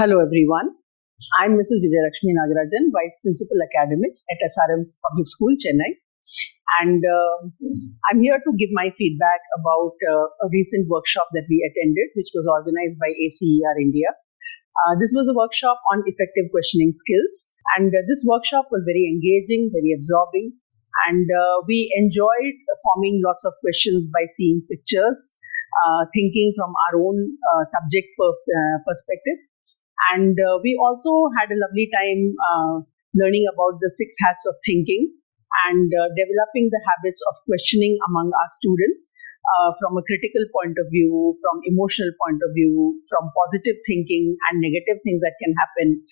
Hello everyone. I'm Mrs. Vijayalakshmi Nagarajan, Vice Principal Academics at SRM Public School, Chennai. And I'm here to give my feedback about a recent workshop that we attended, which was organized by ACER India. This was a workshop on effective questioning skills. And this workshop was very engaging, very absorbing. And we enjoyed forming lots of questions by seeing pictures, thinking from our own subject perspective. And we also had a lovely time learning about the 6 hats of thinking and developing the habits of questioning among our students from a critical point of view, from emotional point of view, from positive thinking and negative things that can happen,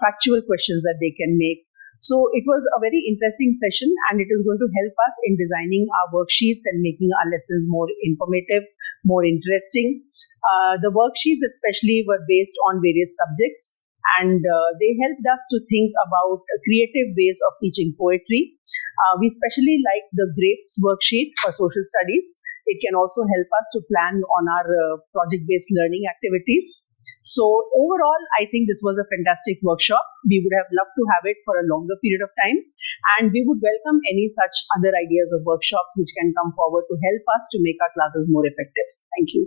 factual questions that they can make. So it was a very interesting session, and it is going to help us in designing our worksheets and making our lessons more informative, more interesting. The worksheets especially were based on various subjects, and they helped us to think about creative ways of teaching poetry. We especially like the grades worksheet for social studies. It can also help us to plan on our project-based learning activities. So overall, I think this was a fantastic workshop. We would have loved to have it for a longer period of time, and we would welcome any such other ideas of workshops which can come forward to help us to make our classes more effective. Thank you.